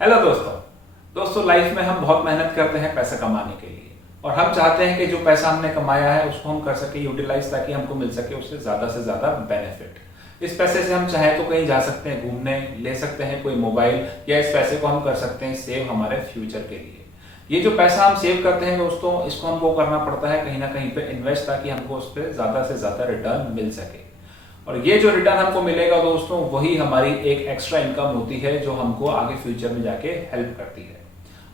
Hello दोस्तों life में हम बहुत मेहनत करते हैं पैसा कमाने के लिए और हम चाहते हैं कि जो पैसा हमने कमाया है उसको हम कर सके यूटिलाइज, ताकि हमको मिल सके उससे से ज्यादा बेनिफिट। इस पैसे से हम चाहे तो कहीं जा सकते हैं, घूमने ले सकते हैं कोई मोबाइल, या इस पैसे को हम कर सकते हैं सेव हमारे फ्यूचर के लिए। ये जो पैसा हम सेव करते हैं दोस्तों, इसको हमको करना पड़ता है कहीं ना कहीं पे इन्वेस्ट, ताकि हमको उस पर ज्यादा से ज्यादा रिटर्न मिल सके। और ये जो रिटर्न हमको मिलेगा दोस्तों, वही हमारी एक एक्स्ट्रा इनकम होती है जो हमको आगे फ्यूचर में जाके हेल्प करती है।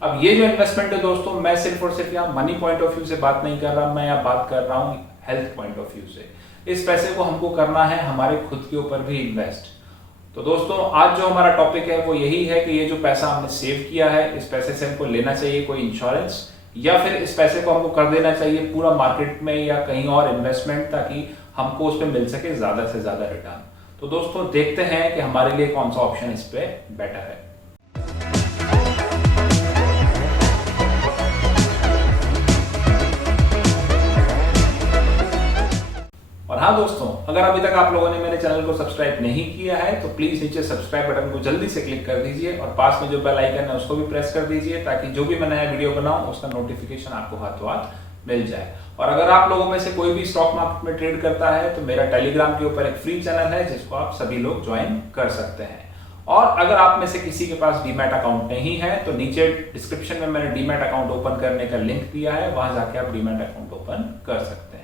अब ये जो इन्वेस्टमेंट है दोस्तों, मैं सिर्फ और सिर्फ यहाँ मनी पॉइंट ऑफ व्यू से बात नहीं कर रहा, मैं यहाँ बात कर रहा हूँ हेल्थ पॉइंट ऑफ व्यू से। इस पैसे को हमको करना है हमारे खुद के ऊपर भी इन्वेस्ट। तो दोस्तों आज जो हमारा टॉपिक है वो यही है कि ये जो पैसा हमने सेव किया है, इस पैसे से हमको लेना चाहिए कोई इंश्योरेंस, या फिर इस पैसे को हमको कर देना चाहिए पूरा मार्केट में या कहीं और इन्वेस्टमेंट, ताकि हमको उस पर मिल सके ज्यादा से ज्यादा रिटर्न। तो दोस्तों देखते हैं कि हमारे लिए कौन सा ऑप्शन इस पे बेटर है। और हाँ दोस्तों, अगर अभी तक आप लोगों ने मेरे चैनल को सब्सक्राइब नहीं किया है तो प्लीज नीचे सब्सक्राइब बटन को जल्दी से क्लिक कर दीजिए और पास में जो बेल आइकन है उसको भी प्रेस कर दीजिए, ताकि जो भी मैं नया वीडियो बनाऊं उसका नोटिफिकेशन आपको हाथों हाथ मिल जाए। और अगर आप लोगों में से कोई भी स्टॉक मार्केट में ट्रेड करता है तो मेरा टेलीग्राम के ऊपर एक फ्री चैनल है जिसको आप सभी लोग ज्वाइन कर सकते हैं। और अगर आप में से किसी के पास डीमैट अकाउंट नहीं है तो नीचे डिस्क्रिप्शन में मैंने डीमैट अकाउंट ओपन करने का लिंक दिया है, वहां जाके आप डीमैट अकाउंट ओपन कर सकते हैं।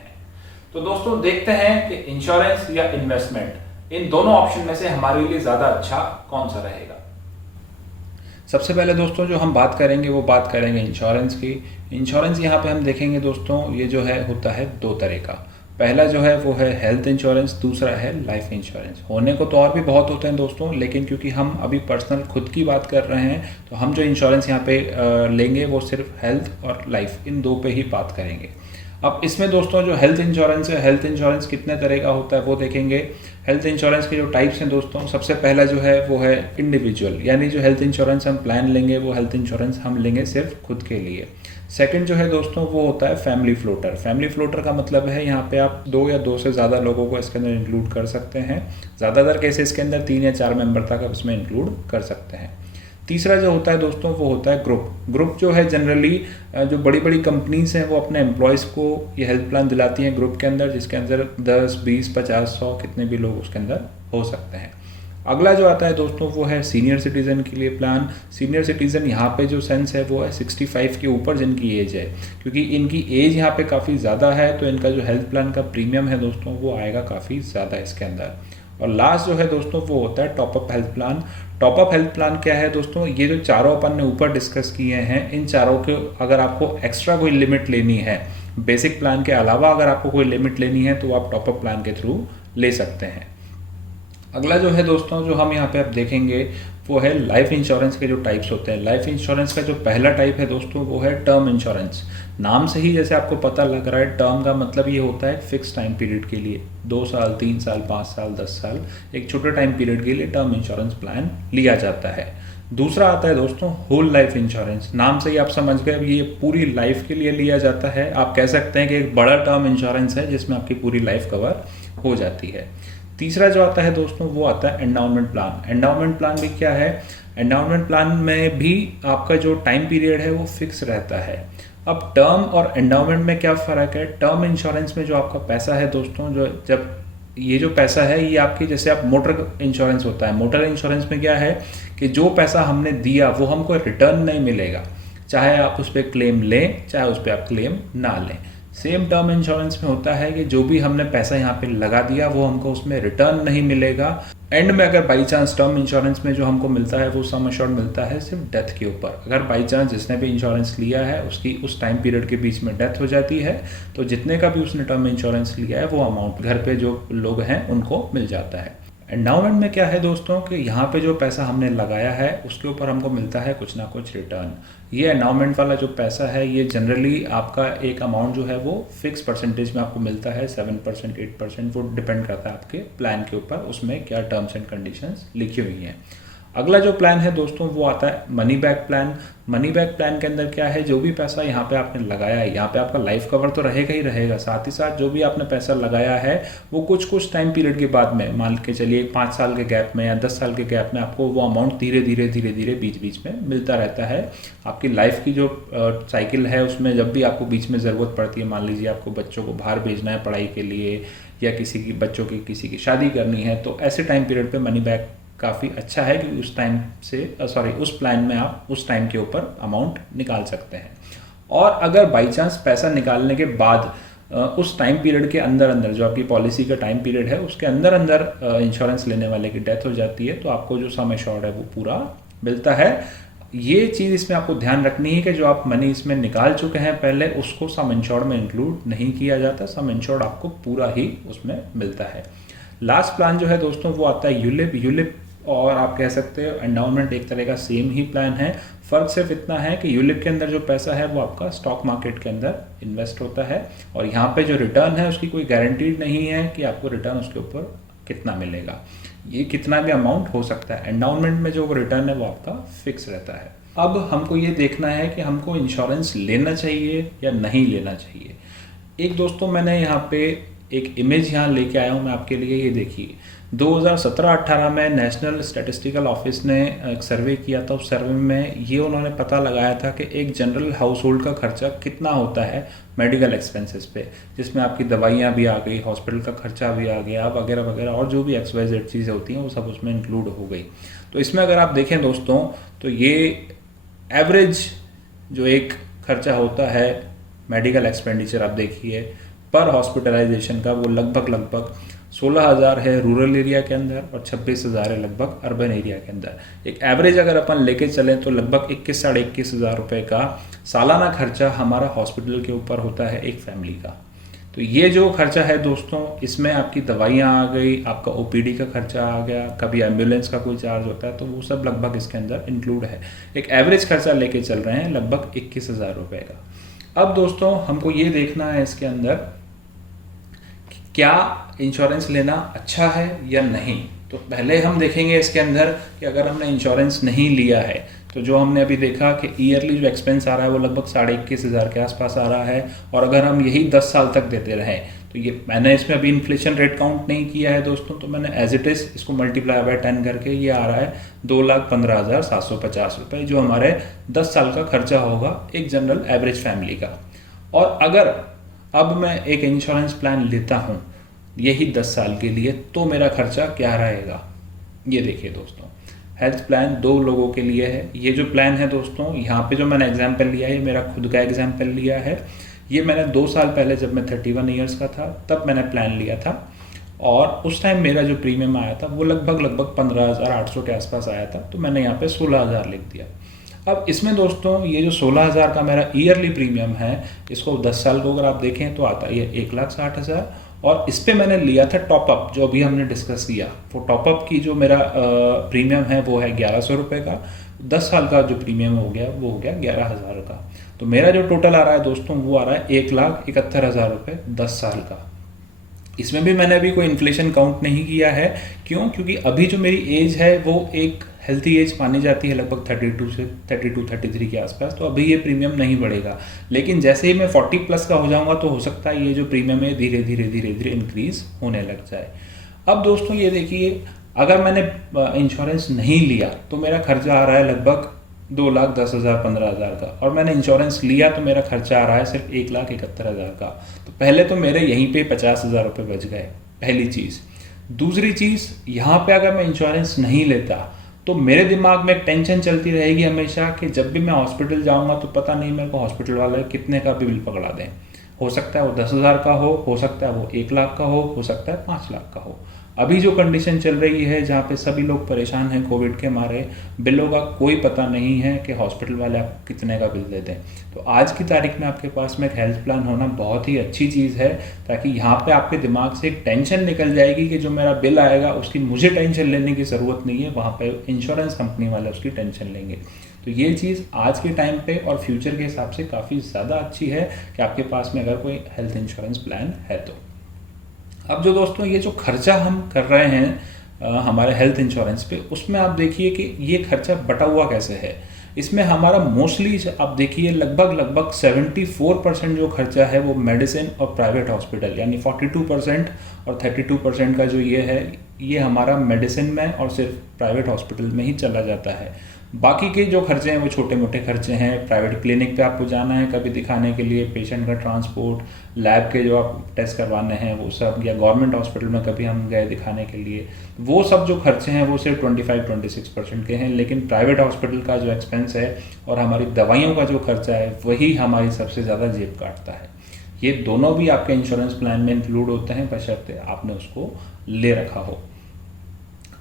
तो दोस्तों देखते हैं कि इंश्योरेंस या इन्वेस्टमेंट, इन दोनों ऑप्शन में से हमारे लिए ज्यादा अच्छा कौन सा रहेगा। सबसे पहले दोस्तों जो हम बात करेंगे वो बात करेंगे इंश्योरेंस की। इंश्योरेंस यहाँ पे हम देखेंगे दोस्तों, ये जो है होता है दो तरह का। पहला जो है वो है हेल्थ इंश्योरेंस, दूसरा है लाइफ इंश्योरेंस। होने को तो और भी बहुत होते हैं दोस्तों, लेकिन क्योंकि हम अभी पर्सनल खुद की बात कर रहे हैं तो हम जो इंश्योरेंस यहाँ पे लेंगे वो सिर्फ हेल्थ और लाइफ, इन दो पे ही बात करेंगे। अब इसमें दोस्तों जो हेल्थ इंश्योरेंस है, हेल्थ इंश्योरेंस कितने तरह का होता है वो देखेंगे। हेल्थ इंश्योरेंस के जो टाइप्स हैं दोस्तों, सबसे पहला जो है वो है इंडिविजुअल, यानी जो हेल्थ इंश्योरेंस हम प्लान लेंगे वो हेल्थ इंश्योरेंस हम लेंगे सिर्फ खुद के लिए। सेकंड जो है दोस्तों वो होता है फैमिली फ्लोटर। फैमिली फ्लोटर का मतलब है यहाँ पे आप दो या दो से ज़्यादा लोगों को इसके अंदर इंक्लूड कर सकते हैं। ज़्यादातर केसेस के अंदर 3 या 4 मेंबर तक आप इसमें इंक्लूड कर सकते हैं। तीसरा जो होता है दोस्तों वो होता है ग्रुप। ग्रुप जो है जनरली जो बड़ी बड़ी कंपनीज हैं वो अपने एम्प्लॉयज़ को ये हेल्थ प्लान दिलाती हैं ग्रुप के अंदर, जिसके अंदर 10, 20, 50, 100 कितने भी लोग उसके अंदर हो सकते हैं। अगला जो आता है दोस्तों वो है सीनियर सिटीजन के लिए प्लान। सीनियर सिटीजन यहाँ पे जो सेंस है वो है 65 के ऊपर जिनकी एज है, क्योंकि इनकी एज यहाँ पे काफ़ी ज़्यादा है तो इनका जो हेल्थ प्लान का प्रीमियम है दोस्तों वो आएगा काफ़ी ज़्यादा इसके अंदर। और लास्ट जो है दोस्तों वो होता है top up health plan. Top up health plan क्या है दोस्तों, ये जो चारों अपन ने ऊपर डिस्कस किए हैं, इन चारों के अगर आपको एक्स्ट्रा कोई लिमिट लेनी है, बेसिक प्लान के अलावा अगर आपको कोई लिमिट लेनी है तो आप टॉपअप प्लान के थ्रू ले सकते हैं। अगला जो है दोस्तों जो हम यहाँ पे आप देखेंगे वो है लाइफ इंश्योरेंस के जो टाइप्स होते हैं। लाइफ इंश्योरेंस का जो पहला टाइप है दोस्तों वो है टर्म इंश्योरेंस। नाम से ही जैसे आपको पता लग रहा है, टर्म का मतलब ये होता है फिक्स टाइम पीरियड के लिए, 2 साल, 3 साल, 5 साल, 10 साल, एक छोटे टाइम पीरियड के लिए टर्म इंश्योरेंस प्लान लिया जाता है। दूसरा आता है दोस्तों होल लाइफ इंश्योरेंस। नाम से ही आप समझ गए, ये पूरी लाइफ के लिए लिया जाता है। आप कह सकते हैं कि एक बड़ा टर्म इंश्योरेंस है जिसमें आपकी पूरी लाइफ कवर हो जाती है। तीसरा जो आता है दोस्तों वो आता है एंडाउमेंट प्लान। एंडाउमेंट प्लान भी क्या है, एंडाउमेंट प्लान में भी आपका जो टाइम पीरियड है वो फिक्स रहता है। अब टर्म और एंडाउमेंट में क्या फ़र्क है, टर्म इंश्योरेंस में जो आपका पैसा है दोस्तों, जो जब ये जो पैसा है ये आपकी, जैसे आप मोटर इंश्योरेंस होता है, मोटर इंश्योरेंस में क्या है कि जो पैसा हमने दिया वो हमको रिटर्न नहीं मिलेगा, चाहे आप उस पर क्लेम लें चाहे उस पर आप क्लेम ना लें। सेम टर्म इंश्योरेंस में होता है कि जो भी हमने पैसा यहाँ पे लगा दिया वो हमको उसमें रिटर्न नहीं मिलेगा। एंड में अगर बाई चांस टर्म इंश्योरेंस में जो हमको मिलता है वो सम अश्योर्ड मिलता है सिर्फ डेथ के ऊपर। अगर बाई चांस जिसने भी इंश्योरेंस लिया है उसकी उस टाइम पीरियड के बीच में डेथ हो जाती है तो जितने का भी उसने टर्म इंश्योरेंस लिया है वो अमाउंट घर पे जो लोग हैं उनको मिल जाता है। एंडाउमेंट में क्या है दोस्तों कि यहाँ पे जो पैसा हमने लगाया है उसके ऊपर हमको मिलता है कुछ ना कुछ रिटर्न। ये एंडाउमेंट वाला जो पैसा है ये जनरली आपका एक अमाउंट जो है वो फिक्स परसेंटेज में आपको मिलता है, 7%, 8%, वो डिपेंड करता है आपके प्लान के ऊपर, उसमें क्या टर्म्स एंड कंडीशंस लिखी हुई हैं। अगला जो प्लान है दोस्तों वो आता है money back plan. Money back plan के अंदर क्या है, जो भी पैसा यहाँ पे आपने लगाया है, यहाँ पे आपका लाइफ कवर तो रहेगा ही रहेगा, साथ ही साथ जो भी आपने पैसा लगाया है वो कुछ टाइम पीरियड के बाद में, मान के चलिए 5 साल के गैप में या 10 साल के गैप में आपको वो अमाउंट धीरे धीरे बीच बीच में मिलता रहता है। आपकी लाइफ की जो साइकिल है उसमें जब भी आपको बीच में ज़रूरत पड़ती है, मान लीजिए आपको बच्चों को बाहर भेजना है पढ़ाई के लिए या किसी की शादी करनी है, तो ऐसे टाइम पीरियड पे मनी बैक काफ़ी अच्छा है कि उस टाइम से उस प्लान में आप उस टाइम के ऊपर अमाउंट निकाल सकते हैं। और अगर बाई चांस पैसा निकालने के बाद उस टाइम पीरियड के अंदर जो आपकी पॉलिसी का टाइम पीरियड है उसके अंदर इंश्योरेंस लेने वाले की डेथ हो जाती है, तो आपको जो सम एश्योर्ड है वो पूरा मिलता है। ये चीज़ इसमें आपको ध्यान रखनी है कि जो आप मनी इसमें निकाल चुके हैं पहले, उसको सम इंश्योर्ड में इंक्लूड नहीं किया जाता, सम इंश्योर्ड आपको पूरा ही उसमें मिलता है। लास्ट प्लान जो है दोस्तों वो आता है यूलिप और आप कह सकते हो एंडाउमेंट, एक तरह का सेम ही प्लान है। फ़र्क सिर्फ इतना है कि यूलिप के अंदर जो पैसा है वो आपका स्टॉक मार्केट के अंदर इन्वेस्ट होता है और यहाँ पे जो रिटर्न है उसकी कोई गारंटीड नहीं है कि आपको रिटर्न उसके ऊपर कितना मिलेगा, ये कितना भी अमाउंट हो सकता है। एंडाउमेंट में जो रिटर्न है वो आपका फिक्स रहता है। अब हमको ये देखना है कि हमको इंश्योरेंस लेना चाहिए या नहीं लेना चाहिए। एक दोस्तों मैंने यहाँ पे एक इमेज यहाँ लेके आया हूँ मैं आपके लिए, ये देखिए 2017-18 में नेशनल स्टैटिस्टिकल ऑफिस ने एक सर्वे किया था। उस सर्वे में ये उन्होंने पता लगाया था कि एक जनरल हाउस होल्ड का खर्चा कितना होता है मेडिकल एक्सपेंसेस पे, जिसमें आपकी दवाइयाँ भी आ गई, हॉस्पिटल का खर्चा भी आ गया वगैरह वगैरह, और जो भी XYZ चीज़ें होती हैं वो सब उसमें इंक्लूड हो गई। तो इसमें अगर आप देखें दोस्तों तो ये एवरेज जो एक खर्चा होता है मेडिकल एक्सपेंडिचर आप देखिए पर हॉस्पिटलाइजेशन का, वो लगभग 16,000 है रूरल एरिया के अंदर और 26,000 है लगभग अर्बन एरिया के अंदर। एक एवरेज अगर अपन लेके चलें तो लगभग 21 साढ़े 21,000 रुपये का सालाना खर्चा हमारा हॉस्पिटल के ऊपर होता है एक फैमिली का। तो ये जो खर्चा है दोस्तों, इसमें आपकी दवाइयाँ आ गई, आपका OPD का खर्चा आ गया, कभी एम्बुलेंस का कोई चार्ज होता है, तो वो सब लगभग इसके अंदर इंक्लूड है। एक एवरेज खर्चा लेके चल रहे हैं लगभग 21,000 रुपये का। अब दोस्तों हमको ये देखना है इसके अंदर क्या इंश्योरेंस लेना अच्छा है या नहीं। तो पहले हम देखेंगे इसके अंदर कि अगर हमने इंश्योरेंस नहीं लिया है तो जो हमने अभी देखा कि ईयरली जो एक्सपेंस आ रहा है वो लगभग 21,500 के आसपास आ रहा है, और अगर हम यही 10 साल तक देते रहें तो ये, मैंने इसमें अभी इन्फ्लेशन रेट काउंट नहीं किया है दोस्तों, तो मैंने एज इट इज़ इसको मल्टीप्लाई बाय 10 करके ये आ रहा है 2,15,750 रुपये, जो हमारे 10 साल का खर्चा होगा एक जनरल एवरेज फैमिली का। और अगर अब मैं एक इंश्योरेंस प्लान लेता हूँ यही 10 साल के लिए, तो मेरा खर्चा क्या रहेगा। ये देखिए दोस्तों, हेल्थ प्लान 2 लोगों के लिए है। ये जो प्लान है दोस्तों, यहाँ पे जो मैंने एग्जाम्पल लिया है, मेरा खुद का एग्जाम्पल लिया है। ये मैंने 2 साल पहले जब मैं 31 ईयर्स का था तब मैंने प्लान लिया था, और उस टाइम मेरा जो प्रीमियम आया था वो लगभग 15,800 के आसपास आया था, तो मैंने यहाँ पे 16,000 लिख दिया। अब इसमें दोस्तों ये जो 16,000 का मेरा ईयरली प्रीमियम है, इसको 10 साल को अगर आप देखें तो आता है ये 1,60,000, और इस पे मैंने लिया था टॉपअप, जो अभी हमने डिस्कस किया, वो टॉपअप की जो मेरा प्रीमियम है वो है 1,100 रुपये का। 10 साल का जो प्रीमियम हो गया वो हो गया 11,000 का। तो मेरा जो टोटल आ रहा है दोस्तों वो आ रहा है 1,71,000 रुपये 10 साल का। इसमें भी मैंने अभी कोई इन्फ्लेशन काउंट नहीं किया है। क्यों? क्योंकि अभी जो मेरी एज है वो एक हेल्थी एज मानी जाती है, लगभग 32-33 के आसपास, तो अभी ये प्रीमियम नहीं बढ़ेगा। लेकिन जैसे ही मैं 40 प्लस का हो जाऊंगा तो हो सकता है ये जो प्रीमियम है धीरे धीरे इंक्रीज होने लग जाए। अब दोस्तों ये देखिए, अगर मैंने इंश्योरेंस नहीं लिया तो मेरा खर्चा आ रहा है लगभग 2,10,000 15,000 का, और मैंने इंश्योरेंस लिया तो मेरा खर्चा आ रहा है सिर्फ 1,71,000 का। तो पहले तो मेरे यहीं पे 50,000 रुपये बच गए, पहली चीज़। दूसरी चीज़, यहाँ पे अगर मैं इंश्योरेंस नहीं लेता तो मेरे दिमाग में एक टेंशन चलती रहेगी हमेशा कि जब भी मैं हॉस्पिटल जाऊँगा तो पता नहीं मेरे को हॉस्पिटल वाले कितने का भी बिल पकड़ा दें। हो सकता है वो 10,000 का हो सकता है वो 1 लाख का हो सकता है 5 लाख का हो। अभी जो कंडीशन चल रही है जहाँ पे सभी लोग परेशान हैं कोविड के मारे, बिलों का कोई पता नहीं है कि हॉस्पिटल वाले आपको कितने का बिल दे दें। तो आज की तारीख में आपके पास में एक हेल्थ प्लान होना बहुत ही अच्छी चीज़ है, ताकि यहाँ पे आपके दिमाग से एक टेंशन निकल जाएगी कि जो मेरा बिल आएगा उसकी मुझे टेंशन लेने की ज़रूरत नहीं है, वहाँ पर इंश्योरेंस कंपनी वाले उसकी टेंशन लेंगे। तो ये चीज़ आज के टाइम पे और फ्यूचर के हिसाब से काफ़ी ज़्यादा अच्छी है कि आपके पास में अगर कोई हेल्थ इंश्योरेंस प्लान है तो। अब जो दोस्तों ये जो खर्चा हम कर रहे हैं हमारे हेल्थ इंश्योरेंस पे, उसमें आप देखिए कि ये खर्चा बटा हुआ कैसे है। इसमें हमारा मोस्टली आप देखिए लगभग 74% जो खर्चा है वो मेडिसिन और प्राइवेट हॉस्पिटल, यानी 42% और 32% का जो ये है, ये हमारा मेडिसिन में और सिर्फ प्राइवेट हॉस्पिटल में ही चला जाता है। बाकी के जो खर्चे हैं वो छोटे मोटे खर्चे हैं। प्राइवेट क्लिनिक पे आपको जाना है कभी दिखाने के लिए, पेशेंट का ट्रांसपोर्ट, लैब के जो आप टेस्ट करवाने हैं वो सब, या गवर्नमेंट हॉस्पिटल में कभी हम गए दिखाने के लिए, वो सब जो खर्चे हैं वो सिर्फ 25-26% के हैं। लेकिन प्राइवेट हॉस्पिटल का जो एक्सपेंस है और हमारी दवाइयों का जो खर्चा है वही हमारी सबसे ज़्यादा जेब काटता है। ये दोनों भी आपके इंश्योरेंस प्लान में इंक्लूड होते हैं, बशर्ते आपने उसको ले रखा हो।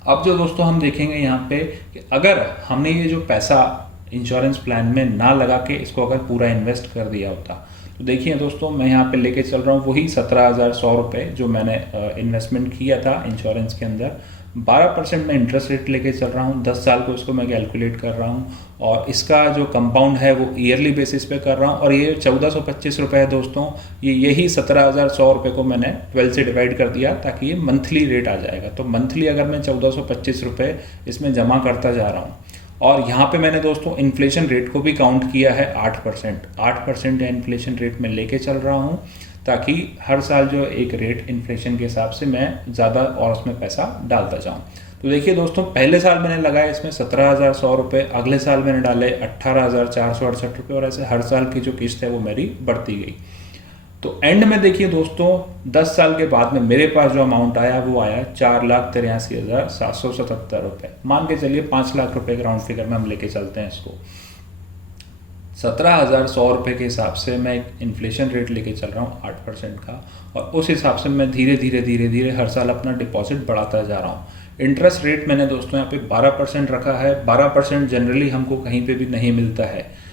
अब जो दोस्तों हम देखेंगे यहाँ पे कि अगर हमने ये जो पैसा इंश्योरेंस प्लान में ना लगा के इसको अगर पूरा इन्वेस्ट कर दिया होता, तो देखिए दोस्तों मैं यहाँ पे लेके चल रहा हूँ वही 17,100 रुपये जो मैंने इन्वेस्टमेंट किया था इंश्योरेंस के अंदर। 12% में इंटरेस्ट रेट लेके चल रहा हूँ, 10 साल को इसको मैं कैलकुलेट कर रहा हूँ, और इसका जो कंपाउंड है वो ईयरली बेसिस पे कर रहा हूँ। और ये 1425 रुपये है दोस्तों, यही 17,100 रुपये को मैंने 12 से डिवाइड कर दिया ताकि ये मंथली रेट आ जाएगा। तो मंथली अगर मैं 1425 रुपये इसमें जमा करता जा रहा हूँ, और यहाँ पे मैंने दोस्तों इन्फ्लेशन रेट को भी काउंट किया है 8% या इन्फ्लेशन रेट में लेके चल रहा हूँ, ताकि हर साल जो एक रेट इन्फ्लेशन के हिसाब से मैं ज़्यादा और उसमें पैसा डालता जाऊँ। तो देखिए दोस्तों, पहले साल मैंने लगाया इसमें 17,100 रुपये, अगले साल मैंने डाले 18,468 रुपये, और ऐसे हर साल की जो किस्त है वो मेरी बढ़ती गई। तो एंड में देखिए दोस्तों 10 साल के बाद में मेरे पास जो अमाउंट आया वो आया 4,83,777 रुपये। मान के चलिए 5 लाख रुपये के राउंड फिगर में हम लेके चलते हैं इसको। 17,100 रुपये के हिसाब से मैं एक इन्फ्लेशन रेट लेके चल रहा हूँ 8% का, और उस हिसाब से मैं धीरे धीरे हर साल अपना डिपॉजिट बढ़ाता जा रहा हूँ। इंटरेस्ट रेट मैंने दोस्तों यहाँ पे 12% रखा है। 12% जनरली हमको कहीं पे भी नहीं मिलता है।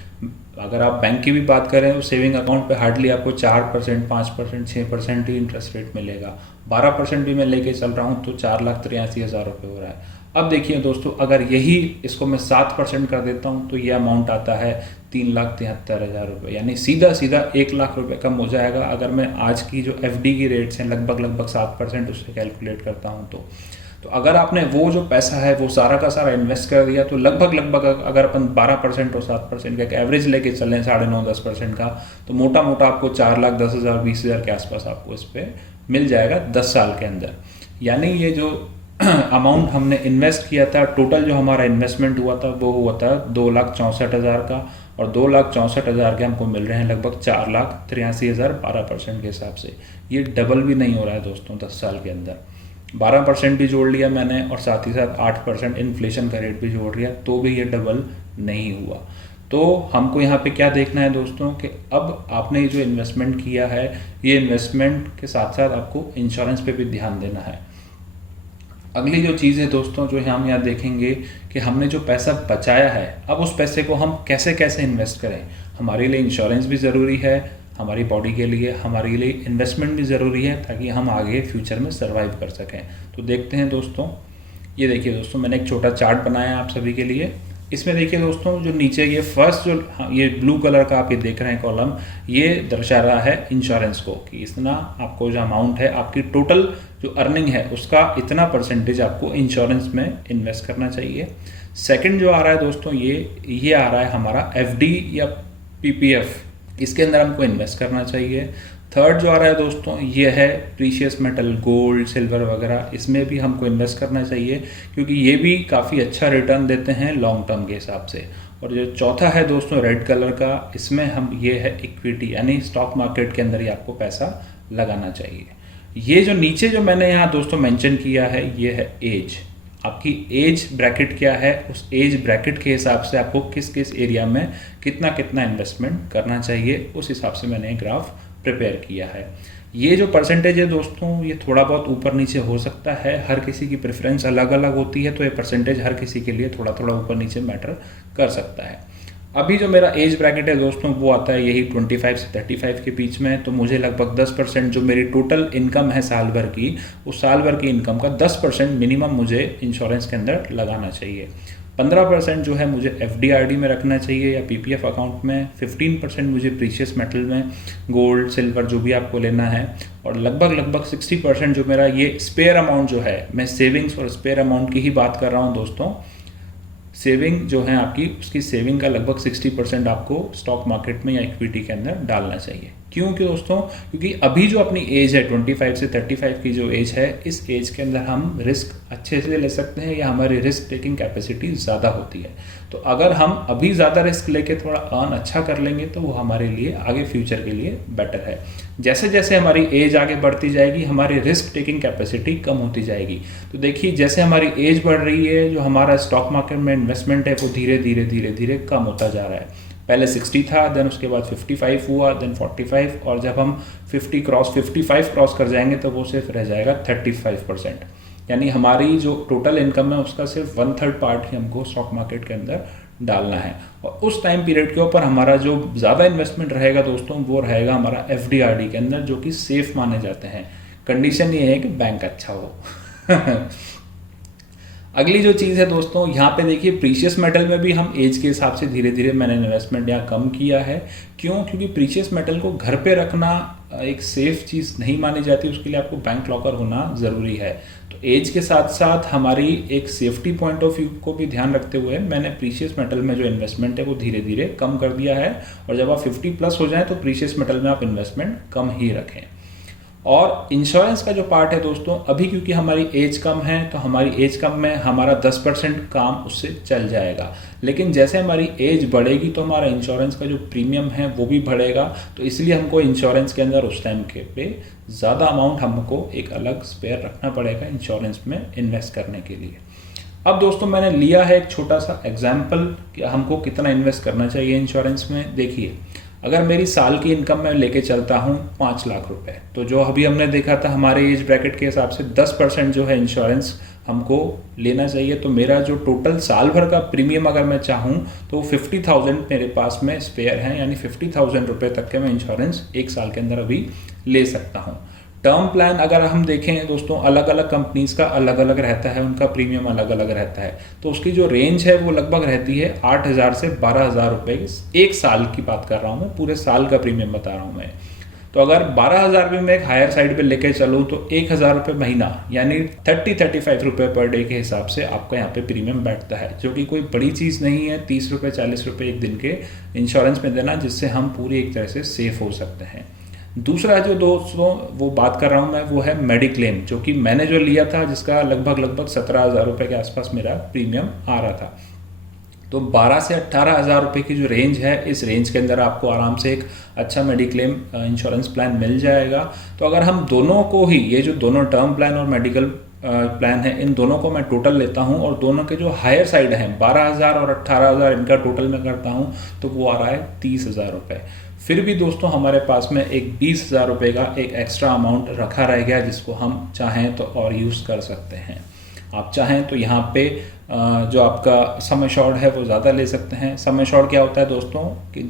अगर आप बैंक की भी बात करें तो सेविंग अकाउंट पे हार्डली आपको 4%, 5%, 6% ही इंटरेस्ट रेट मिलेगा। 12% भी मैं लेके चल रहा हूँ तो 4,83,000 रुपये हो रहा है। अब देखिए दोस्तों, अगर यही इसको मैं 7% कर देता हूँ तो ये अमाउंट आता है 3,73,000 रुपये, यानी सीधा 1 लाख रुपये कम हो जाएगा अगर मैं आज की जो FD की रेट्स हैं लगभग 7% उससे कैलकुलेट करता हूँ। तो अगर आपने वो जो पैसा है वो सारा का सारा इन्वेस्ट कर दिया तो लगभग अगर अपन 12% और 7% का एक एवरेज लेके चलें 9.5-10% का, तो मोटा आपको 4,10,000 20,000 के आसपास आपको इस पर मिल जाएगा 10 साल के अंदर। यानी ये जो अमाउंट हमने इन्वेस्ट किया था, टोटल जो हमारा इन्वेस्टमेंट हुआ था वो हुआ था 2,64,000 का, और 2,64,000 के हमको मिल रहे हैं लगभग 4,83,000 12% के हिसाब से। ये डबल भी नहीं हो रहा है दोस्तों 10 साल के अंदर। 12% भी जोड़ लिया मैंने और साथ ही साथ 8% इन्फ्लेशन का रेट भी जोड़ लिया, तो भी ये डबल नहीं हुआ। तो हमको यहाँ पे क्या देखना है दोस्तों कि अब आपने जो इन्वेस्टमेंट किया है, ये इन्वेस्टमेंट के साथ साथ आपको इंश्योरेंस पे भी ध्यान देना है। अगली जो चीज़ है दोस्तों जो हम यहाँ देखेंगे कि हमने जो पैसा बचाया है, अब उस पैसे को हम कैसे इन्वेस्ट करें। हमारे लिए इंश्योरेंस भी ज़रूरी है, हमारी बॉडी के लिए हमारे लिए इन्वेस्टमेंट भी ज़रूरी है, ताकि हम आगे फ्यूचर में सर्वाइव कर सकें। तो देखते हैं दोस्तों, ये देखिए दोस्तों मैंने एक छोटा चार्ट बनाया है आप सभी के लिए। इसमें देखिए दोस्तों जो नीचे ये फर्स्ट जो ये ब्लू कलर का आप ये देख रहे हैं कॉलम, ये दर्शा रहा है इंश्योरेंस को कि इतना आपको जो अमाउंट है, आपकी टोटल जो अर्निंग है उसका इतना परसेंटेज आपको इंश्योरेंस में इन्वेस्ट करना चाहिए। सेकंड जो आ रहा है दोस्तों ये आ रहा है हमारा FD या PPF, इसके अंदर हमको इन्वेस्ट करना चाहिए। थर्ड जो आ रहा है दोस्तों ये है प्रीशियस मेटल, गोल्ड, सिल्वर वगैरह, इसमें भी हमको इन्वेस्ट करना चाहिए क्योंकि ये भी काफ़ी अच्छा रिटर्न देते हैं लॉन्ग टर्म के हिसाब से। और जो चौथा है दोस्तों रेड कलर का, इसमें हम ये है इक्विटी, यानी स्टॉक मार्केट के अंदर ही आपको पैसा लगाना चाहिए। ये जो नीचे जो मैंने यहाँ दोस्तों मेंशन किया है ये है एज। आपकी एज ब्रैकेट क्या है, उस एज ब्रैकेट के हिसाब से आपको किस एरिया में कितना इन्वेस्टमेंट करना चाहिए, उस हिसाब से मैंने ग्राफ प्रिपेयर किया है। ये जो परसेंटेज है दोस्तों ये थोड़ा बहुत ऊपर नीचे हो सकता है, हर किसी की प्रेफरेंस अलग अलग होती है, तो ये परसेंटेज हर किसी के लिए थोड़ा ऊपर नीचे मैटर कर सकता है। अभी जो मेरा एज ब्रैकेट है दोस्तों वो आता है यही 25 से 35 के बीच में, तो मुझे लगभग 10% जो मेरी टोटल इनकम है साल भर की, उस साल भर की इनकम का 10% मिनिमम मुझे इंश्योरेंस के अंदर लगाना चाहिए। 15% जो है मुझे FD/RD में रखना चाहिए या PPF अकाउंट में, 15% मुझे प्रीशियस मेटल में, गोल्ड सिल्वर जो भी आपको लेना है, और लगभग 60% जो मेरा ये स्पेयर अमाउंट जो है, मैं सेविंग्स और स्पेयर अमाउंट की ही बात कर रहा हूँ दोस्तों। सेविंग जो है आपकी, उसकी सेविंग का लगभग 60% आपको स्टॉक मार्केट में या इक्विटी के अंदर डालना चाहिए। क्यों दोस्तों? क्योंकि अभी जो अपनी एज है 25 से 35 की जो एज है, इस एज के अंदर हम रिस्क अच्छे से ले सकते हैं या हमारी रिस्क टेकिंग कैपेसिटी ज़्यादा होती है। तो अगर हम अभी ज़्यादा रिस्क लेके थोड़ा अर्न अच्छा कर लेंगे तो वो हमारे लिए आगे फ्यूचर के लिए बेटर है। जैसे जैसे हमारी एज आगे बढ़ती जाएगी, हमारी रिस्क टेकिंग कैपेसिटी कम होती जाएगी। तो देखिए, जैसे हमारी एज बढ़ रही है, जो हमारा स्टॉक मार्केट में इन्वेस्टमेंट है वो धीरे धीरे कम होता जा रहा है। पहले 60 था, देन उसके बाद 55 हुआ, देन 45, और जब हम 55 क्रॉस कर जाएंगे तो वो सिर्फ रह जाएगा 35%। यानी हमारी जो टोटल इनकम है उसका सिर्फ 1/3 पार्ट ही हमको स्टॉक मार्केट के अंदर डालना है। और उस टाइम पीरियड के ऊपर हमारा जो ज़्यादा इन्वेस्टमेंट रहेगा दोस्तों, वो रहेगा हमारा FD/RD के अंदर, जो कि सेफ माने जाते हैं। कंडीशन ये है कि बैंक अच्छा हो। अगली जो चीज़ है दोस्तों, यहाँ पे देखिए, प्रीशियस मेटल में भी हम एज के हिसाब से धीरे धीरे मैंने इन्वेस्टमेंट यहाँ कम किया है। क्यों? क्योंकि प्रीशियस मेटल को घर पे रखना एक सेफ चीज़ नहीं मानी जाती, उसके लिए आपको बैंक लॉकर होना ज़रूरी है। तो एज के साथ साथ हमारी एक सेफ्टी पॉइंट ऑफ व्यू को भी ध्यान रखते हुए मैंने प्रीशियस मेटल में जो इन्वेस्टमेंट है वो धीरे धीरे कम कर दिया है। और जब आप 50+ हो जाए तो प्रीशियस मेटल में आप इन्वेस्टमेंट कम ही रखें। और इंश्योरेंस का जो पार्ट है दोस्तों, अभी क्योंकि हमारी एज कम है तो हमारी एज कम में हमारा 10% काम उससे चल जाएगा। लेकिन जैसे हमारी एज बढ़ेगी तो हमारा इंश्योरेंस का जो प्रीमियम है वो भी बढ़ेगा। तो इसलिए हमको इंश्योरेंस के अंदर उस टाइम के पे ज़्यादा अमाउंट हमको एक अलग स्पेयर रखना पड़ेगा इंश्योरेंस में इन्वेस्ट करने के लिए। अब दोस्तों, मैंने लिया है एक छोटा सा एग्जाम्पल कि हमको कितना इन्वेस्ट करना चाहिए इंश्योरेंस में। देखिए, अगर मेरी साल की इनकम मैं लेके चलता हूँ 5 लाख रुपए, तो जो अभी हमने देखा था हमारे एज ब्रैकेट के हिसाब से 10% जो है इंश्योरेंस हमको लेना चाहिए। तो मेरा जो टोटल साल भर का प्रीमियम अगर मैं चाहूँ तो 50,000 मेरे पास में स्पेयर हैं, यानी 50,000 रुपये तक के मैं इंश्योरेंस एक साल के अंदर अभी ले सकता हूँ। टर्म प्लान अगर हम देखें दोस्तों, अलग अलग कंपनीज का अलग अलग रहता है, उनका प्रीमियम अलग अलग रहता है। तो उसकी जो रेंज है वो लगभग रहती है 8,000 से 12,000 रुपये एक साल की बात कर रहा हूँ मैं, पूरे साल का प्रीमियम बता रहा हूँ मैं। तो अगर 12,000 भी मैं एक हायर साइड पे लेके चलूँ तो 1,000 रुपये महीना, यानी 30-35 रुपये पर डे के हिसाब से आपका यहाँ पे प्रीमियम बैठता है, जो कि कोई बड़ी चीज़ नहीं है। 30 रुपये 40 रुपये एक दिन के इंश्योरेंस में देना, जिससे हम पूरी एक तरह से सेफ हो सकते हैं। दूसरा जो दोस्तों वो बात कर रहा हूँ मैं, वो है मेडिक्लेम, जो कि मैंने जो लिया था जिसका लगभग 17,000 रुपये के आसपास मेरा प्रीमियम आ रहा था। तो 12 से 18,000 रुपये की जो रेंज है, इस रेंज के अंदर आपको आराम से एक अच्छा मेडिक्लेम इंश्योरेंस प्लान मिल जाएगा। तो अगर हम दोनों को ही, ये जो दोनों टर्म प्लान और मेडिकल प्लान है, इन दोनों को मैं टोटल लेता हूं और दोनों के जो हायर साइड हैं 12,000 और 18,000, इनका टोटल मैं करता हूं तो वो आ रहा है 30,000 रुपये। फिर भी दोस्तों हमारे पास में एक 20,000 रुपये का एक एक्स्ट्रा अमाउंट रखा रह गया, जिसको हम चाहें तो और यूज़ कर सकते हैं। आप चाहें तो यहाँ पे जो आपका सम एश्योर्ड है वो ज़्यादा ले सकते हैं। सम एश्योर्ड क्या होता है दोस्तों, कि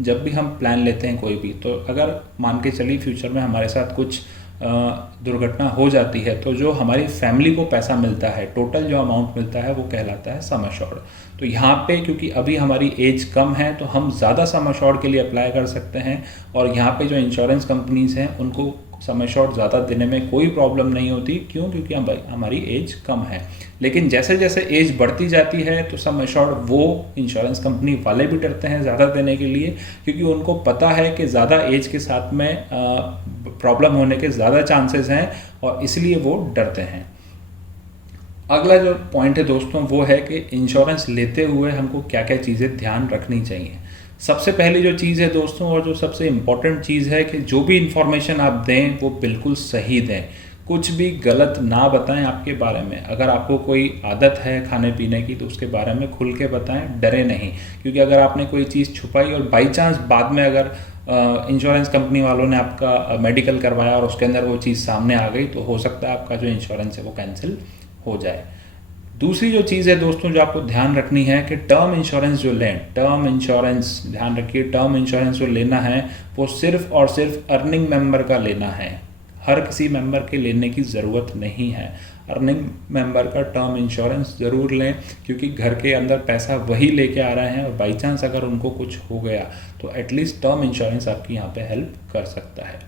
जब भी हम प्लान लेते हैं कोई भी, तो अगर मान के चलिए फ्यूचर में हमारे साथ कुछ दुर्घटना हो जाती है, तो जो हमारी फैमिली को पैसा मिलता है, टोटल जो अमाउंट मिलता है वो कहलाता है सम एश्योर्ड। तो यहाँ पे क्योंकि अभी हमारी एज कम है तो हम ज़्यादा सम एश्योर्ड के लिए अप्लाई कर सकते हैं, और यहाँ पे जो इंश्योरेंस कंपनीज हैं उनको सम एश्योर्ड ज़्यादा देने में कोई प्रॉब्लम नहीं होती। क्यों? क्योंकि हमारी एज कम है। लेकिन जैसे जैसे एज बढ़ती जाती है तो सम एश्योर्ड वो इंश्योरेंस कंपनी वाले भी डरते हैं ज़्यादा देने के लिए, क्योंकि उनको पता है कि ज़्यादा एज के साथ में प्रॉब्लम होने के ज़्यादा चांसेस हैं, और इसलिए वो डरते हैं। अगला जो पॉइंट है दोस्तों वो है कि इंश्योरेंस लेते हुए हमको क्या क्या चीज़ें ध्यान रखनी चाहिए। सबसे पहली जो चीज़ है दोस्तों, और जो सबसे इम्पॉर्टेंट चीज़ है, कि जो भी इंफॉर्मेशन आप दें वो बिल्कुल सही दें, कुछ भी गलत ना बताएं आपके बारे में। अगर आपको कोई आदत है खाने पीने की तो उसके बारे में खुल के बताएं, डरे नहीं। क्योंकि अगर आपने कोई चीज़ छुपाई और बाई चांस बाद में अगर इंश्योरेंस कंपनी वालों ने आपका मेडिकल करवाया और उसके अंदर वो चीज़ सामने आ गई, तो हो सकता है आपका जो इंश्योरेंस है वो कैंसिल हो जाए। दूसरी जो चीज़ है दोस्तों जो आपको ध्यान रखनी है, कि टर्म इंश्योरेंस जो लें, टर्म इंश्योरेंस ध्यान रखिए, टर्म इंश्योरेंस जो लेना है वो सिर्फ और सिर्फ अर्निंग मेंबर का लेना है। हर किसी मेंबर के लेने की ज़रूरत नहीं है। अर्निंग मेंबर का टर्म इंश्योरेंस ज़रूर लें, क्योंकि घर के अंदर पैसा वही लेके आ रहे हैं और बाई चांस अगर उनको कुछ हो गया तो एटलीस्ट टर्म इंश्योरेंस आपकी यहाँ पे हेल्प कर सकता है।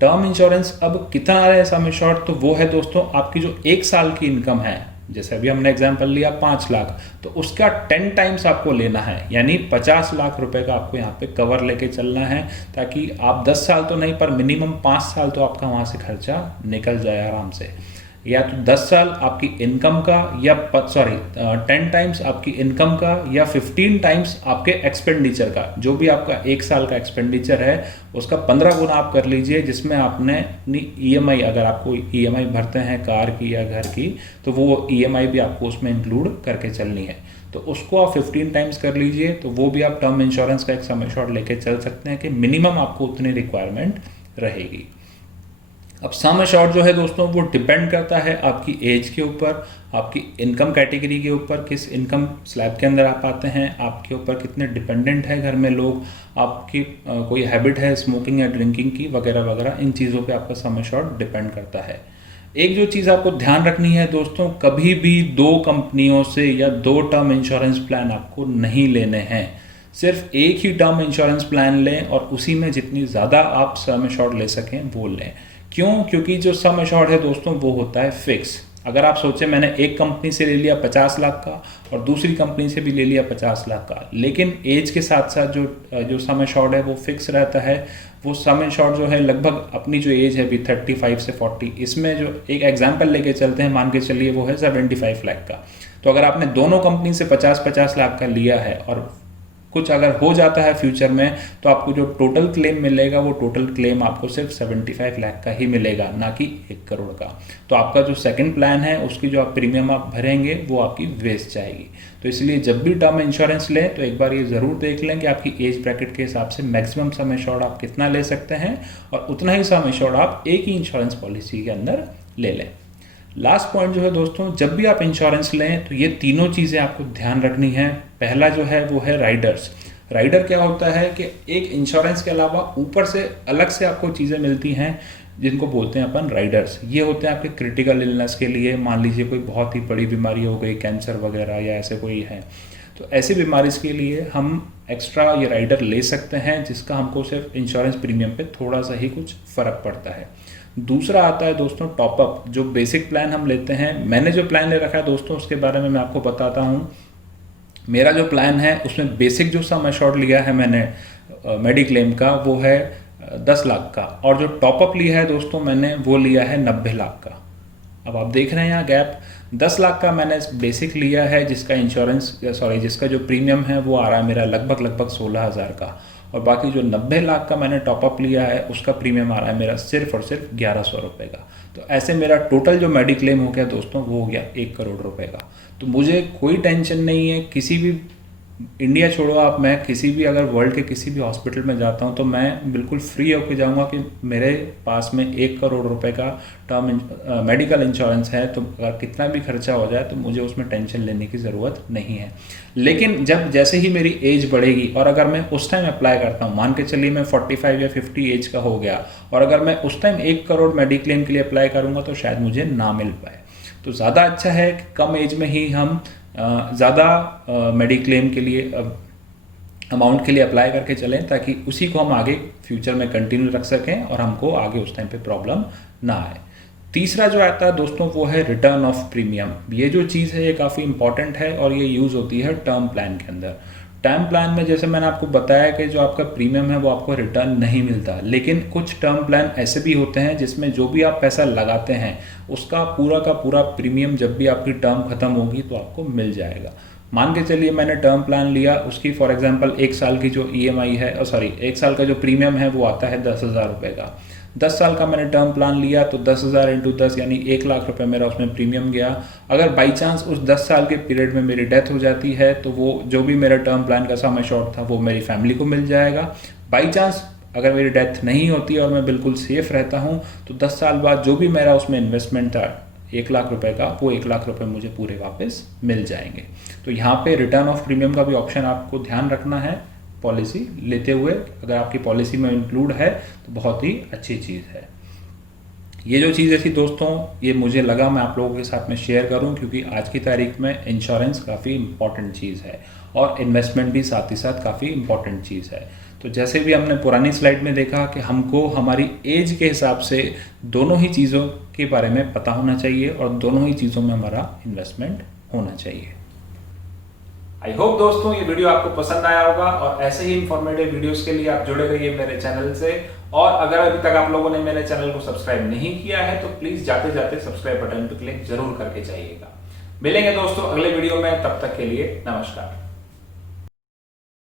टर्म इंश्योरेंस अब कितना है सम एश्योर्ड, तो वो है दोस्तों आपकी जो 1 साल की इनकम है, जैसे अभी हमने एग्जांपल लिया 5 लाख, तो उसका 10 टाइम्स आपको लेना है, यानी 50 लाख रुपए का आपको यहाँ पे कवर लेके चलना है, ताकि आप 10 साल तो नहीं पर मिनिमम 5 साल तो आपका वहाँ से खर्चा निकल जाए आराम से। या तो 10 साल आपकी इनकम का, या 10 टाइम्स आपकी इनकम का, या 15 टाइम्स आपके एक्सपेंडिचर का, जो भी आपका 1 साल का एक्सपेंडिचर है उसका 15 गुना आप कर लीजिए, जिसमें आपने अपनी EMI, अगर आपको EMI भरते हैं कार की या घर की, तो वो EMI भी आपको उसमें इंक्लूड करके चलनी है, तो उसको आप 15 टाइम्स कर लीजिए, तो वो भी आप टर्म इंश्योरेंस का एक सम एश्योर्ड लेके चल सकते हैं कि मिनिमम आपको उतनी रिक्वायरमेंट रहेगी। अब सम एश्योर्ड जो है दोस्तों वो डिपेंड करता है आपकी एज के ऊपर, आपकी इनकम कैटेगरी के ऊपर, किस इनकम स्लैब के अंदर आप आते हैं, आपके ऊपर कितने डिपेंडेंट है घर में लोग, आपकी कोई हैबिट है स्मोकिंग या ड्रिंकिंग की वगैरह वगैरह, इन चीज़ों पे आपका सम एश्योर्ड डिपेंड करता है। एक जो चीज़ आपको ध्यान रखनी है दोस्तों, कभी भी 2 कंपनियों से या 2 टर्म इंश्योरेंस प्लान आपको नहीं लेने हैं। सिर्फ एक ही टर्म इंश्योरेंस प्लान लें और उसी में जितनी ज़्यादा आप सम एश्योर्ड ले सकें वो लें। क्यों? क्योंकि जो सम एश्योर्ड है दोस्तों वो होता है फिक्स। अगर आप सोचें मैंने एक कंपनी से ले लिया 50 लाख का और दूसरी कंपनी से भी ले लिया 50 लाख का, लेकिन एज के साथ साथ जो सम एश्योर्ड है वो फिक्स रहता है। वो सम एश्योर्ड जो है लगभग अपनी जो एज है अभी 35 से 40, इसमें जो एक एग्जांपल लेके चलते हैं, मान के चलिए वो है 75 लाख का। तो अगर आपने दोनों कंपनी से 50-50 लाख का लिया है और कुछ अगर हो जाता है फ्यूचर में, तो आपको जो टोटल क्लेम मिलेगा वो टोटल क्लेम आपको सिर्फ 75 लाख का ही मिलेगा, ना कि 1 करोड़ का। तो आपका जो सेकंड प्लान है उसकी जो आप प्रीमियम आप भरेंगे वो आपकी वेस्ट जाएगी। तो इसलिए जब भी टर्म इंश्योरेंस लें तो एक बार ये ज़रूर देख लें कि आपकी एज ब्रैकेट के हिसाब से मैक्सिमम सम एश्योर्ड आप कितना ले सकते हैं, और उतना ही सम एश्योर्ड आप एक ही इंश्योरेंस पॉलिसी के अंदर ले लें। लास्ट पॉइंट जो है दोस्तों, जब भी आप इंश्योरेंस लें तो ये तीनों चीज़ें आपको ध्यान रखनी है। पहला जो है वो है राइडर्स। राइडर क्या होता है कि एक इंश्योरेंस के अलावा ऊपर से अलग से आपको चीज़ें मिलती हैं जिनको बोलते हैं अपन राइडर्स। ये होते हैं आपके क्रिटिकल इलनेस के लिए, मान लीजिए कोई बहुत ही बड़ी बीमारी हो गई, कैंसर वगैरह या ऐसे कोई है, तो ऐसी बीमारी के लिए हम एक्स्ट्रा ये राइडर ले सकते हैं, जिसका हमको सिर्फ इंश्योरेंस प्रीमियम पे थोड़ा सा ही कुछ फ़र्क पड़ता है। दूसरा आता है दोस्तों टॉपअप, जो बेसिक प्लान हम लेते हैं। मैंने जो प्लान ले रखा है दोस्तों उसके बारे में मैं आपको बताता हूँ। मेरा जो प्लान है उसमें बेसिक जो सम एश्योर्ड लिया है मैंने मेडिक्लेम का वो है 10 लाख का, और जो टॉपअप लिया है दोस्तों मैंने वो लिया है 90 लाख का। अब आप देख रहे हैं यहाँ गैप, 10 लाख का मैंने बेसिक लिया है जिसका जो प्रीमियम है वो आ रहा है मेरा लगभग 16,000 का, और बाकी जो 90 लाख का मैंने टॉपअप लिया है उसका प्रीमियम आ रहा है मेरा सिर्फ और सिर्फ 1100 रुपये का। तो ऐसे मेरा टोटल जो मेडिक्लेम हो गया दोस्तों वो हो गया 1 करोड़ रुपए का। तो मुझे कोई टेंशन नहीं है, किसी भी इंडिया छोड़ो आप, मैं किसी भी अगर वर्ल्ड के किसी भी हॉस्पिटल में जाता हूं तो मैं बिल्कुल फ्री होकर जाऊंगा कि मेरे पास में 1 करोड़ रुपए का टर्म मेडिकल इंश्योरेंस है, तो अगर कितना भी खर्चा हो जाए तो मुझे उसमें टेंशन लेने की ज़रूरत नहीं है। लेकिन जैसे ही मेरी एज बढ़ेगी और अगर मैं उस टाइम अप्लाई करता हूँ, मान के चलिए मैं 45 या 50 एज का हो गया और अगर मैं उस टाइम 1 करोड़ मेडिक्लेम के लिए अप्लाई करूँगा तो शायद मुझे ना मिल पाए। तो ज़्यादा अच्छा है कि कम एज में ही हम ज़्यादा मेडिक्लेम के लिए अमाउंट के लिए अप्लाई करके चलें, ताकि उसी को हम आगे फ्यूचर में कंटिन्यू रख सकें और हमको आगे उस टाइम पे प्रॉब्लम ना आए। तीसरा जो आता है दोस्तों वो है रिटर्न ऑफ प्रीमियम। ये जो चीज़ है ये काफ़ी इंपॉर्टेंट है और ये यूज़ होती है टर्म प्लान के अंदर। टर्म प्लान में जैसे मैंने आपको बताया कि जो आपका प्रीमियम है वो आपको रिटर्न नहीं मिलता, लेकिन कुछ टर्म प्लान ऐसे भी होते हैं जिसमें जो भी आप पैसा लगाते हैं उसका पूरा का पूरा प्रीमियम जब भी आपकी टर्म खत्म होगी तो आपको मिल जाएगा। मान के चलिए मैंने टर्म प्लान लिया, उसकी फॉर एग्जांपल 1 साल की जो EMI है 1 साल का जो प्रीमियम है वो आता है 10,000 रुपये का। 10 साल का मैंने टर्म प्लान लिया तो 10,000 इंटू 10 यानी 1 लाख रुपए मेरा उसमें प्रीमियम गया। अगर बाई चांस उस 10 साल के पीरियड में मेरी डेथ हो जाती है तो वो जो भी मेरा टर्म प्लान का सम एश्योर्ड था वो मेरी फैमिली को मिल जाएगा। बाई चांस अगर मेरी डेथ नहीं होती और मैं बिल्कुल सेफ रहता हूँ तो 10 साल बाद जो भी मेरा उसमें इन्वेस्टमेंट था 1 लाख रुपए का, वो 1 लाख रुपए मुझे पूरे वापस मिल जाएंगे। तो यहाँ पे रिटर्न ऑफ प्रीमियम का भी ऑप्शन आपको ध्यान रखना है पॉलिसी लेते हुए। अगर आपकी पॉलिसी में इंक्लूड है तो बहुत ही अच्छी चीज़ है। ये जो चीज़ें थी दोस्तों, ये मुझे लगा मैं आप लोगों के साथ में शेयर करूं, क्योंकि आज की तारीख में इंश्योरेंस काफ़ी इम्पॉर्टेंट चीज़ है और इन्वेस्टमेंट भी साथ ही साथ काफ़ी इम्पॉर्टेंट चीज़ है। तो जैसे भी हमने पुरानी स्लाइड में देखा कि हमको हमारी एज के हिसाब से दोनों ही चीज़ों के बारे में पता होना चाहिए और दोनों ही चीज़ों में हमारा इन्वेस्टमेंट होना चाहिए। आई होप दोस्तों ये वीडियो आपको पसंद आया होगा और ऐसे ही इंफॉर्मेटिव वीडियोस के लिए आप जुड़े रहिए मेरे चैनल से। और अगर अभी तक आप लोगों ने मेरे चैनल को सब्सक्राइब नहीं किया है तो प्लीज जाते जाते सब्सक्राइब बटन पर क्लिक जरूर करके जाइएगा। मिलेंगे दोस्तों अगले वीडियो में, तब तक के लिए नमस्कार।